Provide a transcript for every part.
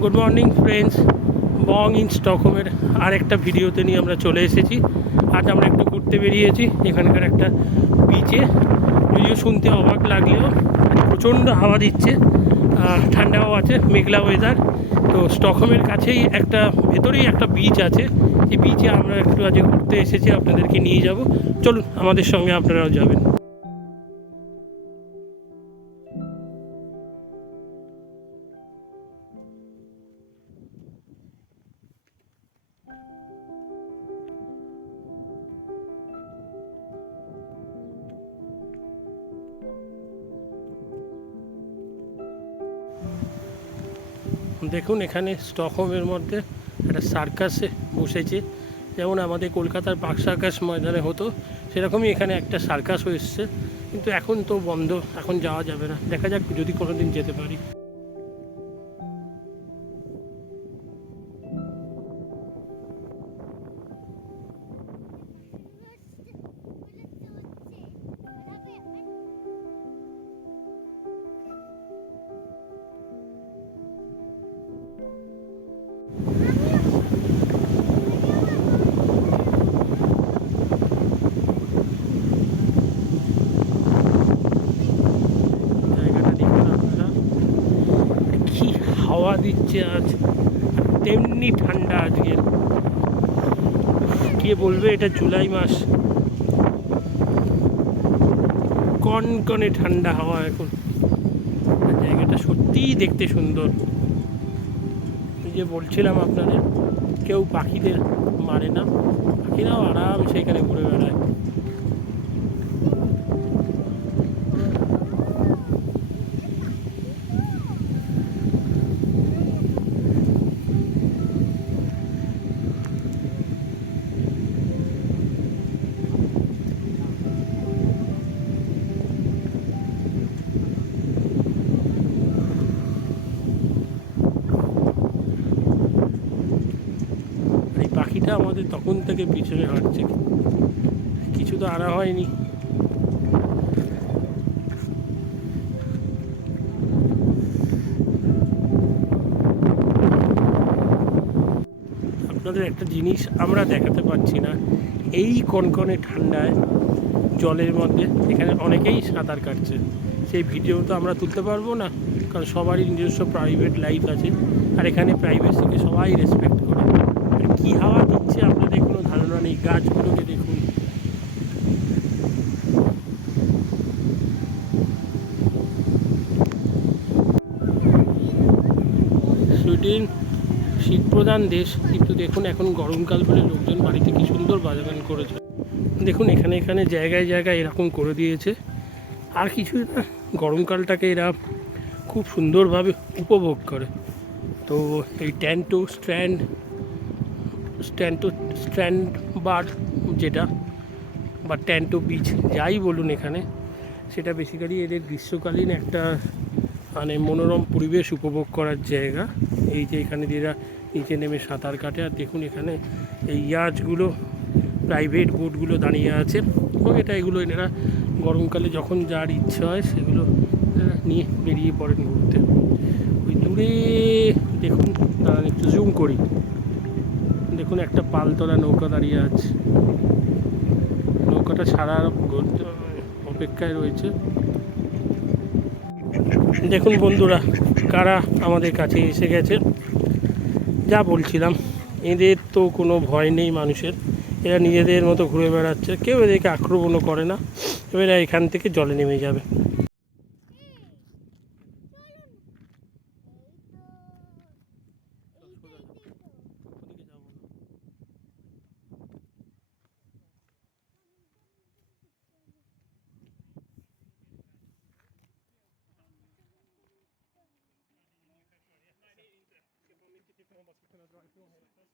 Good morning friends Bong in স্টকহোমের আর একটা ভিডিওতে নিয়ে আমরা চলে এসেছি। আজ আমরা একটু ঘুরতে বেরিয়েছি। এখানকার একটা বিচে ভিডিও শুনতে অবাক লাগলেও প্রচণ্ড হাওয়া দিচ্ছে। ঠান্ডাও আছে, মেঘলা ওয়েদার তো স্টকহোমের কাছেই একটা, ভেতরেই একটা বিচ আছে। এই বিচে আমরা একটু আজ ঘুরতে এসেছি। আপনাদেরকে নিয়ে যাব। চলুন, আমাদের সঙ্গে আপনারাও যাবেন। দেখুন, এখানে স্টকহোমের মধ্যে একটা সার্কাসে বসেছে। যেমন আমাদের কলকাতার পাক সার্কাস ময়দানে হতো, সেরকমই এখানে একটা সার্কাসও এসছে। কিন্তু এখন তো বন্ধ, এখন যাওয়া যাবে না। দেখা যাক, যদি কোনো দিন যেতে পারি। দিচ্ছে আজ। তেমনি ঠান্ডা আজকের কে বলবে, এটা জুলাই মাস। কনকনে ঠান্ডা হাওয়া এখন। জায়গাটা সত্যিই দেখতে সুন্দর। যে বলছিলাম আপনাদের, কেউ পাখিদের পাখিটা আমাদের তখন থেকে পিছনে হাঁটছে। কিছু তো আনা হয়নি। আপনাদের একটা জিনিস আমরা দেখাতে পারছি না। এই কনকনে ঠান্ডায়, জলের মধ্যে, এখানে অনেকেই সাঁতার কাটছে। সেই ভিডিও তো আমরা তুলতে পারব না, কারণ সবারই নিজস্ব প্রাইভেট লাইফ আছে। আর এখানে প্রাইভেসিকে সবাই রেসপেক্ট কী হাওয়া দিচ্ছে আপনাদের কোনো ধারণা নেই, গাছগুলোকে দেখুন। সুইডেন শীত প্রধান দেশ, কিন্তু দেখুন, এখন গরমকাল বলে লোকজন বাড়িতে কি সুন্দর বাগান করেছে। দেখুন, এখানে এখানে জায়গায় জায়গায় এরকম করে দিয়েছে। আর কিছু না, গরমকালটাকে এরা খুব সুন্দরভাবে উপভোগ করে। তো এই ট্যান্টো স্ট্র্যান্ড স্ট্যান্টো স্ট্যান্ড বার যেটা বা ট্যান্টো বিচ যাই বলুন এখানে, সেটা বেসিক্যালি এদের গ্রীষ্মকালীন একটা মানে মনোরম পরিবেশ উপভোগ করার জায়গা। এই যে এখানে এরা নিচে নেমে সাঁতার কাটে। আর দেখুন এখানে এই ইয়াজগুলো প্রাইভেট বোটগুলো দাঁড়িয়ে আছে। এবং এটা এগুলো এনারা গরমকালে যখন যার ইচ্ছে হয়, সেগুলো নিয়ে বেরিয়ে পড়েন ঘুরতে। ওই দূরে দেখুন একটু জুম করি। দেখুন, একটা পালতলা নৌকা দাঁড়িয়ে আছে। নৌকাটা ছাড়ার অপেক্ষায় রয়েছে। দেখুন বন্ধুরা, কারা আমাদের কাছে এসে গেছে? যা বলছিলাম, এদের তো কোনো ভয় নেই মানুষের। এরা নিজেদের মতো ঘুরে বেড়াচ্ছে। কেউ এদেরকে আক্রমণও করে না। এরা এখান থেকে জলে নেমে যাবে। drive you home.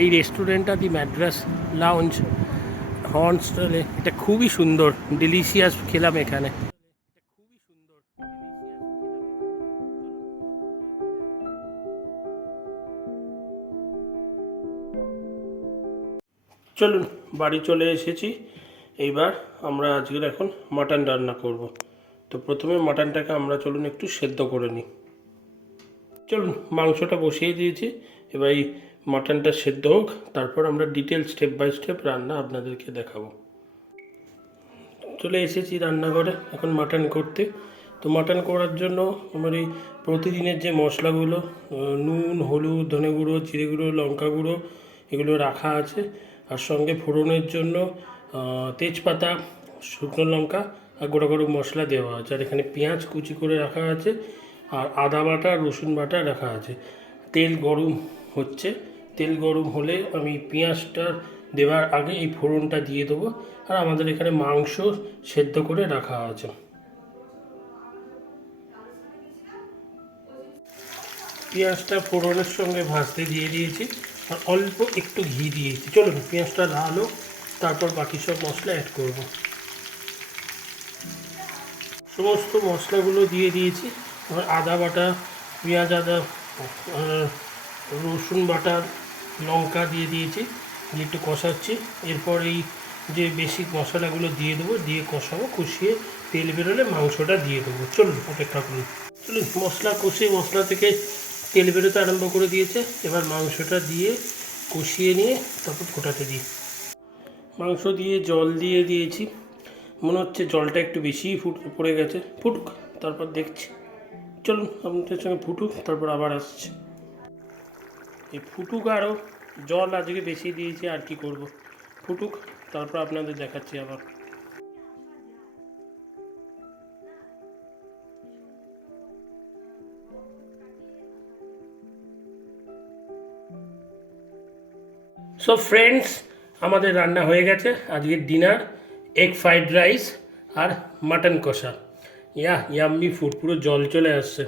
এই রেস্টুরেন্টটা দি ম্যাড্রাস লাউঞ্জ হর্নস্টলে এটা খুবই সুন্দর ডিলিশিয়াস খেলাম এখানে। চলুন, বাড়ি চলে এসেছি। এইবার আমরা আজকের এখন মাটন রান্না করব। তো প্রথমে মাটনটাকে আমরা চলুন একটু সেদ্ধ করে নিই। চলুন, মাংসটা বসিয়ে দিয়েছি। এবার এই মাটনটা সেদ্ধ হোক, তারপর আমরা ডিটেল স্টেপ বাই স্টেপ রান্না আপনাদেরকে দেখাবো। চলে এসেছি রান্নাঘরে এখন মাটন করতে। তো মাটন করার জন্য আমার এই প্রতিদিনের যে মশলাগুলো নুন, হলুদ, ধনে গুঁড়ো, জিরে গুঁড়ো, লঙ্কা গুঁড়ো, এগুলো রাখা আছে। আর সঙ্গে ফোড়নের জন্য তেজপাতা, শুকনো লঙ্কা আর গোড়া গোড়ো মশলা দেওয়া আছে। আর এখানে পেঁয়াজ কুচি করে রাখা আছে। আর আদা বাটা, রসুন বাটা রাখা আছে। তেল গরম হচ্ছে। তেল গরম হলে আমি পেঁয়াজটা দেওয়ার আগে এই ফোড়নটা দিয়ে দেবো। আর আমাদের এখানে মাংস সেদ্ধ করে রাখা আছে। পেঁয়াজটা ফোড়নের সঙ্গে ভাজতে দিয়ে দিয়েছি। আর অল্প একটু ঘি দিয়েছি। চলুন, পেঁয়াজটা লাল হোক তারপর বাকি সব মশলা অ্যাড করব। সমস্ত মশলাগুলো দিয়ে দিয়েছি। আদা বাটা, পেঁয়াজ আদা রসুন বাটার লঙ্কা দিয়ে দিয়েছি, দিয়ে একটু কষাচ্ছি। এরপর এই যে বেসিক মশলাগুলো দিয়ে দেবো, দিয়ে কষাবো, কষিয়ে তেল বেরোলে মাংসটা দিয়ে দেবো। চলুন অপেক্ষা করুন চলুন, মশলা কষিয়ে মশলা থেকে তেল বেরোতে আরম্ভ করে দিয়েছে। এবার মাংসটা দিয়ে কষিয়ে নিয়ে তারপর ফোটাতে দিই। মাংস দিয়ে জল দিয়ে দিয়েছি। মনে হচ্ছে জলটা একটু বেশিই ফুট, পড়ে গেছে। ফুটুক, তারপর দেখছি। চলুন, আপনাদের সঙ্গে ফুটুক, তারপর আবার আসছি। এই ফুটুক আরও জল আজকে বেশি দিয়েছি, আর কি করব? ফুটুক, তারপর আপনাদের দেখাচ্ছি আবার। সো ফ্রেন্ডস আমাদের রান্না হয়ে গেছে। আজকের ডিনার এগ ফ্রাইড রাইস আর মাটন কষা। ইয়া ইয়াম্মি ফুড পুরো জল চলে আসছে।